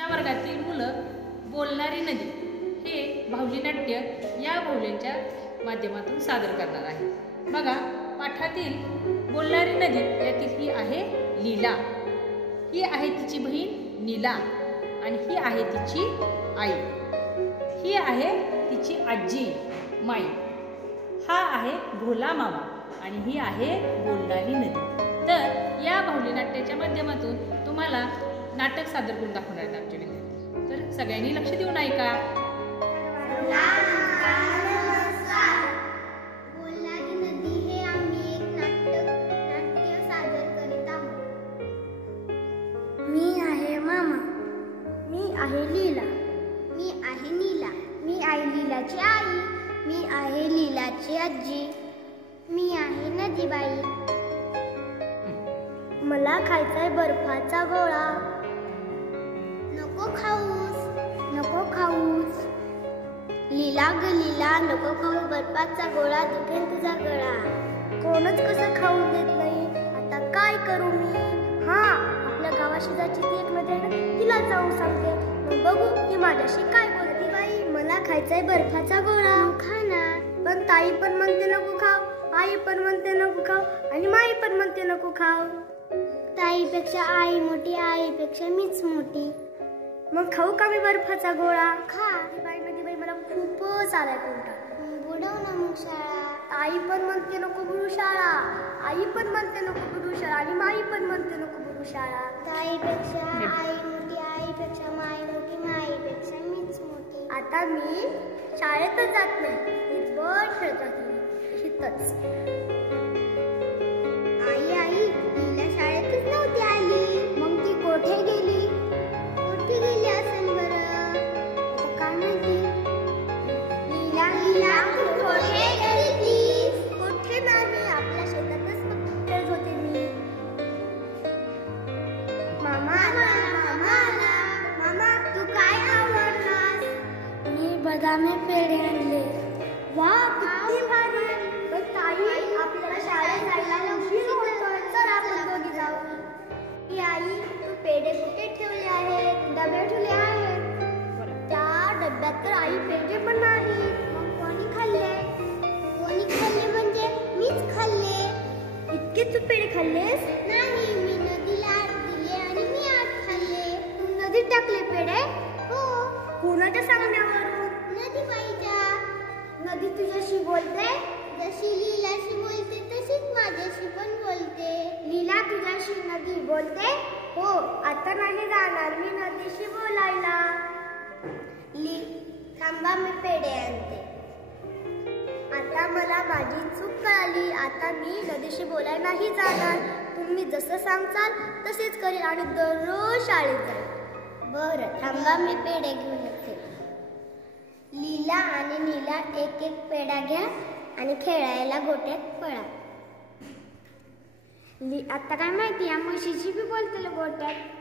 च्या वर्गातील मुलं बोलणारी नदी हे बाहुली नाट्य या बाहुल्यांच्या माध्यमातून सादर करणार आहे। बघा, पाठातील बोलणारी नदी यातील ही आहे लीला, ही आहे तिची बहीण नीला आणि ही आहे तिची आई, ही आहे तिची आजी माई, हा आहे भोला मामा आणि ही आहे बोलणारी नदी। तर या बाहुली नाट्याच्या माध्यमातून तुम्हाला नाटक सादर करून दाखवणार आहेत आमचे विद्यार्थी। तर सगळ्यांनी लक्ष देऊन ऐका। बोलणारी नदी हे आम्ही एक नाट्य सादर करीत आहोत। मी आहे मामा, मी आहे लीला, मी आहे नीला, मी आहे लीलाची आई, मी आहे लीलाची आजी, मी आहे नदीबाई। मला खायचाय बर्फाचा गोळा, नको खाऊस, नको खाऊस। लीला ग लीला, नको खाऊ बर्फाचा गोळा, दुखेल तुझा गळा। कोणच कसं खाऊ देत नाही, आता काय करू मी? हा, आपल्या गावाशेजारची ती एक नदी आहे ना, तिला जाऊन सांगते, मग बघू ती माझ्याशी काय बोलते। बाई, मला खायचाय बर्फाचा गोळा, खा ना। पण ताई पण म्हणते नको खाऊ, आई पण म्हणते नको खाऊ आणि माई पण म्हणते नको खाऊ। ताईपेक्षा आई मोठी, आईपेक्षा मीच मोठी, मग खाऊ का मी बर्फाचा गोळा? खा। नदीबाई मला खूपच आलाय कंटाळा, बुडव ना मग शाळा। आई पण म्हणते नको बुडू शाळा, आई पण म्हणते नको बुडू शाळा आणि माई पण म्हणते नको बुडू शाळा। ताईपेक्षा आई मोठी, आईपेक्षा माई मोठी, माईपेक्षा मीच मोठी। आता मी शाळेतच जात नाही, मीच बस खेळत राहते इथंच। आई आई, लीला शाळेतच नव्हती आली, मग ती कोठे गेली? कोठे गेली असेल बरं, आता काय माहिती? लीला लीला, कोठे गेलीस? कोठे नाही, आपल्या शेतातच खेळत होते मी। मामा आला, मामा आला, मामा तू काय आवडलास? मी बदामी पेढे आणले। वा, किती भारी। पण ताई, आपल्याला शाळेत जायला उशीर होतोय, चल आपण दोघी जाऊ। आई, तू पेढे कुठे ठेवले आहेत? डब्यात ठेवले आहेत। त्या डब्यात तर आई पेढे पण नाही, मग कोणी खाल्ले? कोणी खाल्ले म्हणजे मीच खाल्ले। इतके तू पेढे खाल्लेस? नाही, मी नदीला दिले आणि मी आत खाल्ले। तू नदीत टाकले पेढे? हो। कोणाच्या सांगण्यावरून? नदीबाईच्या। नदी तुझ्याशी बोलते? जशी लीलाशी बोलते तशीच माझ्याशी पण बोलते। लीला तुझ्याशी नदी बोलते? हो, आता नाही जाणार मी नदीशी बोलायला। थांबा, मी पेढे आणते। आता मला माझी चूक कळाली, आता मी नदीशी बोलायला नाही जाणार। तुम्ही जसं सांगचाल तसेच करेल आणि दररोज शाळेत जाईल। बरं, थांबा, मी पेढे घेऊन येते। लीला आणि नीला एक एक पेढा घ्या आणि खेळायला गोट्यात पळा। आता काय माहिती, या म्हशीची बी बोलते गोट्यात।